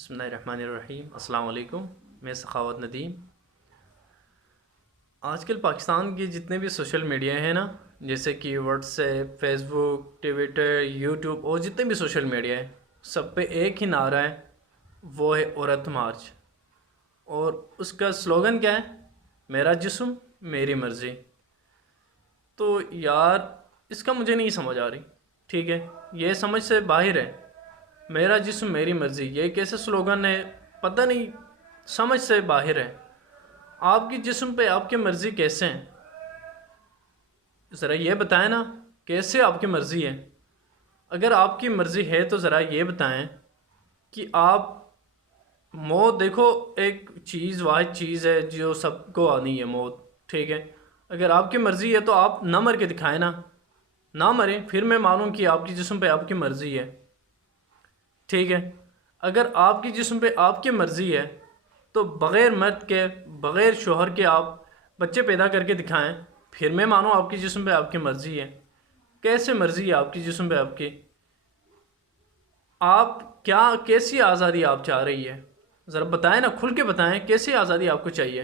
بسم اللہ الرحمن الرحیم۔ السلام علیکم، میں سخاوت ندیم۔ آج کل پاکستان کی جتنے بھی سوشل میڈیا ہیں نا، جیسے کہ واٹس ایپ، فیس بک، ٹویٹر، یوٹیوب اور جتنے بھی سوشل میڈیا ہیں، سب پہ ایک ہی نعرہ ہے، وہ ہے عورت مارچ۔ اور اس کا سلوگن کیا ہے؟ میرا جسم میری مرضی۔ تو یار اس کا مجھے نہیں سمجھ آ رہی، ٹھیک ہے، یہ سمجھ سے باہر ہے۔ میرا جسم میری مرضی، یہ کیسے سلوگن ہے؟ پتہ نہیں، سمجھ سے باہر ہے۔ آپ کی جسم پہ آپ کی مرضی کیسے ہیں؟ ذرا یہ بتائیں نا، کیسے آپ کی مرضی ہے؟ اگر آپ کی مرضی ہے تو ذرا یہ بتائیں کہ آپ موت، دیکھو ایک چیز، واحد چیز ہے جو سب کو آنی ہے، موت، ٹھیک ہے۔ اگر آپ کی مرضی ہے تو آپ نہ مر کے دکھائیں نا، نہ مریں، پھر میں مانوں کہ آپ کی جسم پہ آپ کی مرضی ہے، ٹھیک ہے۔ اگر آپ کی جسم پہ آپ کی مرضی ہے تو بغیر مرد کے، بغیر شوہر کے آپ بچے پیدا کر کے دکھائیں، پھر میں مانوں آپ کی جسم پہ آپ کی مرضی ہے۔ کیسے مرضی ہے آپ کی جسم پہ آپ کی؟ آپ کیا، کیسی آزادی آپ چاہ رہی ہے؟ ذرا بتائیں نا، کھل کے بتائیں، کیسی آزادی آپ کو چاہیے؟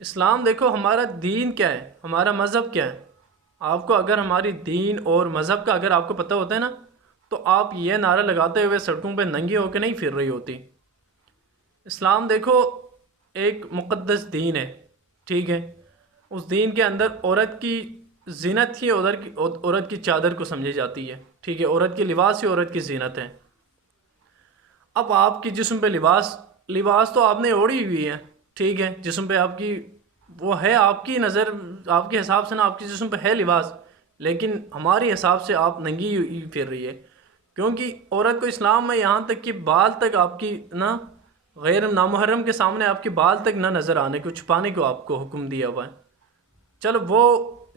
اسلام دیکھو، ہمارا دین کیا ہے، ہمارا مذہب کیا ہے؟ آپ کو اگر ہماری دین اور مذہب کا اگر آپ کو پتہ ہوتا ہے نا، تو آپ یہ نعرہ لگاتے ہوئے سڑکوں پہ ننگی ہو کے نہیں پھر رہی ہوتی۔ اسلام دیکھو ایک مقدس دین ہے، ٹھیک ہے۔ اس دین کے اندر عورت کی زینت ہی عورت کی چادر کو سمجھی جاتی ہے، ٹھیک ہے۔ عورت کی لباس ہی عورت کی زینت ہے۔ اب آپ کی جسم پہ لباس تو آپ نے اوڑھی ہوئی ہے، ٹھیک ہے، جسم پہ آپ کی وہ ہے، آپ کی نظر، آپ کے حساب سے نا آپ کی جسم پہ ہے لباس، لیکن ہماری حساب سے آپ ننگی ہوئی پھر رہی ہے۔ کیونکہ عورت کو اسلام میں یہاں تک کہ بال تک آپ کی نا، غیر نامحرم کے سامنے آپ کے بال تک نہ نظر آنے کو، چھپانے کو آپ کو حکم دیا ہوا ہے۔ چلو وہ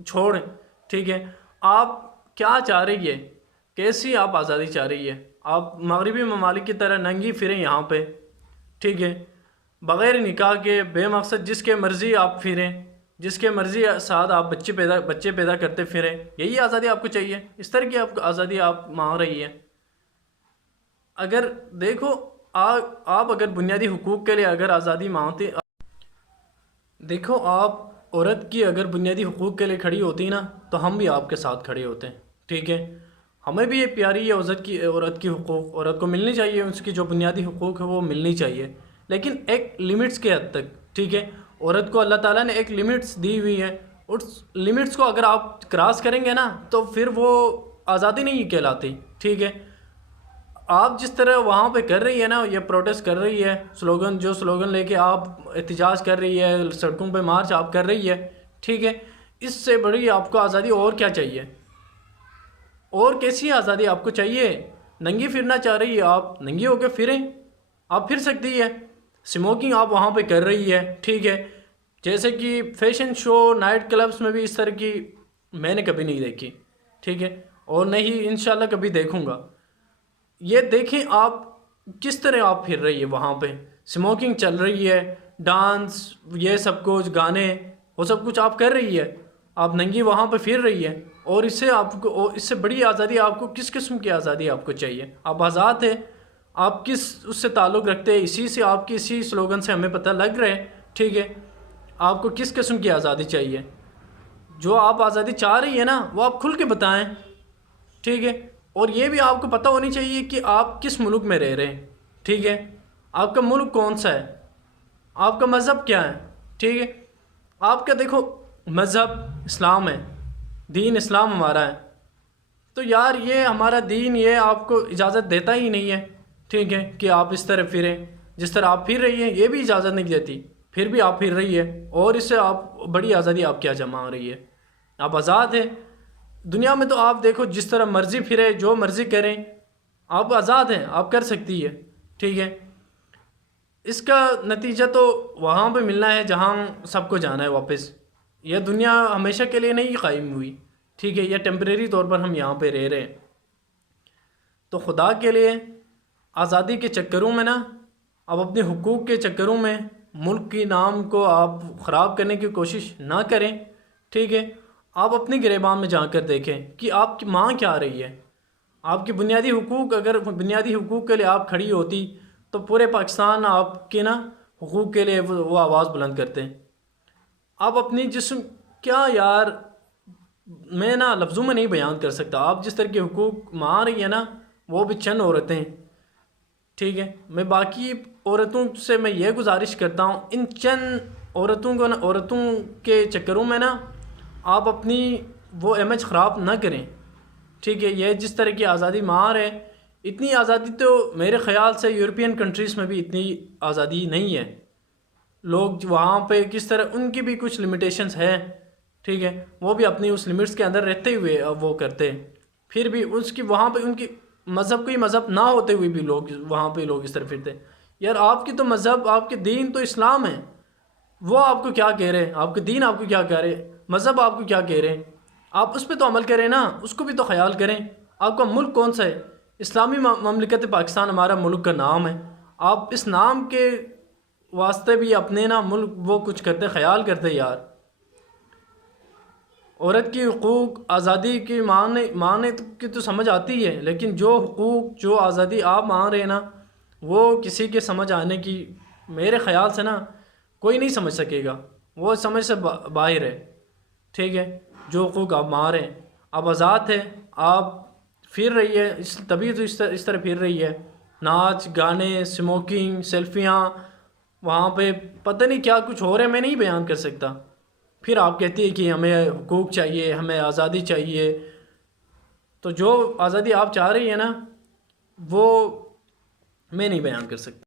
چھوڑیں، ٹھیک ہے۔ آپ کیا چاہ رہی ہے؟ کیسی آپ آزادی چاہ رہی ہے؟ آپ مغربی ممالک کی طرح ننگی پھریں یہاں پہ، ٹھیک ہے، بغیر نکاح کے، بے مقصد، جس کے مرضی آپ پھریں، جس کے مرضی ساتھ آپ بچے پیدا کرتے پھریں، یہی آزادی آپ کو چاہیے؟ اس طرح کی آپ آزادی آپ مانگ رہی ہے؟ اگر دیکھو، آپ اگر بنیادی حقوق کے لیے اگر آزادی مانگتے، دیکھو آپ عورت کی اگر بنیادی حقوق کے لیے کھڑی ہوتی نا، تو ہم بھی آپ کے ساتھ کھڑے ہوتے ہیں، ٹھیک ہے۔ ہمیں بھی یہ پیاری ہے عورت کی حقوق، عورت کو ملنی چاہیے، اس کی جو بنیادی حقوق ہے وہ ملنی چاہیے، لیکن ایک لمٹس کے حد تک، ٹھیک ہے۔ عورت کو اللہ تعالیٰ نے ایک لمٹس دی ہوئی ہے، اس لمٹس کو اگر آپ کراس کریں گے نا تو پھر وہ آزادی نہیں کہلاتی، ٹھیک ہے۔ آپ جس طرح وہاں پہ کر رہی ہے نا، یہ پروٹیسٹ کر رہی ہے، سلوگن لے کے آپ احتجاج کر رہی ہے، سڑکوں پہ مارچ آپ کر رہی ہے، ٹھیک ہے۔ اس سے بڑی آپ کو آزادی اور کیا چاہیے؟ اور کیسی آزادی آپ کو چاہیے؟ ننگی پھرنا چاہ رہی ہے آپ، ننگی ہو کے پھریں، آپ پھر سکتی ہے۔ اسموکنگ آپ وہاں پہ کر رہی ہے، ٹھیک ہے، جیسے کہ فیشن شو، نائٹ کلبس میں بھی اس طرح کی میں نے کبھی نہیں دیکھی، ٹھیک ہے، اور نہیں انشاءاللہ کبھی دیکھوں گا۔ یہ دیکھیں آپ کس طرح آپ پھر رہی ہے وہاں پہ، اسموکنگ چل رہی ہے، ڈانس، یہ سب کچھ، گانے، وہ سب کچھ آپ کر رہی ہے، آپ ننگی وہاں پہ پھر رہی ہے، اور اس سے آپ کو، اس سے بڑی آزادی آپ کو کس قسم کی آزادی آپ کو چاہیے؟ آپ آزاد ہیں، آپ کس اس سے تعلق رکھتے ہیں؟ اسی سے آپ کی، اسی سلوگن سے ہمیں پتہ لگ رہا ہے، ٹھیک ہے۔ آپ کو کس قسم کی آزادی چاہیے؟ جو آپ آزادی چاہ رہی ہے نا، وہ آپ کھل کے بتائیں، ٹھیک ہے۔ اور یہ بھی آپ کو پتہ ہونی چاہیے کہ آپ کس ملک میں رہ رہے ہیں، ٹھیک ہے، آپ کا ملک کون سا ہے، آپ کا مذہب کیا ہے، ٹھیک ہے۔ آپ کا دیکھو مذہب اسلام ہے، دین اسلام ہمارا ہے، تو یار یہ ہمارا دین یہ آپ کو اجازت دیتا ہی نہیں ہے، ٹھیک ہے، کہ آپ اس طرح پھریں، جس طرح آپ پھر رہی ہیں یہ بھی اجازت نہیں دیتی، پھر بھی آپ پھر رہی ہے، اور اس سے آپ بڑی آزادی آپ کیا جمع رہی ہے؟ آپ آزاد ہیں دنیا میں، تو آپ دیکھو جس طرح مرضی پھرے، جو مرضی کریں، آپ آزاد ہیں، آپ کر سکتی ہے، ٹھیک ہے۔ اس کا نتیجہ تو وہاں پہ ملنا ہے جہاں سب کو جانا ہے واپس۔ یہ دنیا ہمیشہ کے لیے نہیں قائم ہوئی، ٹھیک ہے، یہ ٹیمپریری طور پر ہم یہاں پہ رہ رہے ہیں۔ تو خدا کے لیے آزادی کے چکروں میں نا، اب اپنے حقوق کے چکروں میں ملک کی نام کو آپ خراب کرنے کی کوشش نہ کریں، ٹھیک ہے۔ آپ اپنی گریبان میں جا کر دیکھیں کہ آپ کی ماں کیا رہی ہے۔ آپ کی بنیادی حقوق، اگر بنیادی حقوق کے لیے آپ کھڑی ہوتی تو پورے پاکستان آپ کے نا حقوق کے لیے وہ آواز بلند کرتے ہیں. آپ اپنی جسم کیا یار، میں نا لفظوں میں نہیں بیان کر سکتا. آپ جس طرح کے حقوق مانگ رہی ہیں نا، وہ بھی چند عورتیں. ٹھیک ہے، میں باقی عورتوں سے میں یہ گزارش کرتا ہوں، ان چند عورتوں کو نا، عورتوں کے چکروں میں نا آپ اپنی وہ امیج خراب نہ کریں. ٹھیک ہے، یہ جس طرح کی آزادی مانگ رہے ہیں، اتنی آزادی تو میرے خیال سے یورپین کنٹریز میں بھی اتنی آزادی نہیں ہے. لوگ وہاں پہ کس طرح، ان کی بھی کچھ لمیٹیشنز ہے. ٹھیک ہے، وہ بھی اپنی اس لمٹس کے اندر رہتے ہوئے وہ کرتے ہیں. پھر بھی اس کی وہاں پہ ان کی مذہب کوئی مذہب نہ ہوتے ہوئے بھی لوگ وہاں پہ لوگ اس طرح پھرتے ہیں. یار آپ کی تو مذہب، آپ کے دین تو اسلام ہے، وہ آپ کو کیا کہہ رہے ہیں؟ آپ کے دین آپ کو کیا کہہ رہے ہیں؟ مذہب آپ کو کیا کہہ رہے ہیں؟ آپ اس پہ تو عمل کریں نا، اس کو بھی تو خیال کریں. آپ کا ملک کون سا ہے؟ اسلامی مملکت پاکستان ہمارا ملک کا نام ہے. آپ اس نام کے واسطے بھی اپنے نا ملک وہ کچھ کرتے، خیال کرتے یار. عورت کی حقوق آزادی کی ماننے کی تو سمجھ آتی ہے، لیکن جو حقوق، جو آزادی آپ مانگ رہے ہیں نا، وہ کسی کے سمجھ آنے کی میرے خیال سے نا کوئی نہیں سمجھ سکے گا. وہ سمجھ سے باہر ہے. ٹھیک ہے، جو حقوق آپ مانگ رہے ہیں، آپ آزاد ہیں. آپ پھر رہی ہے تبھی تو اس طرح پھر رہی ہے. ناچ گانے، سموکنگ، سیلفیاں، وہاں پہ پتہ نہیں کیا کچھ ہو رہا ہے، میں نہیں بیان کر سکتا. پھر آپ کہتی ہے کہ ہمیں حقوق چاہیے، ہمیں آزادی چاہیے. تو جو آزادی آپ چاہ رہی ہیں نا، وہ میں نہیں بیان کر سکتا.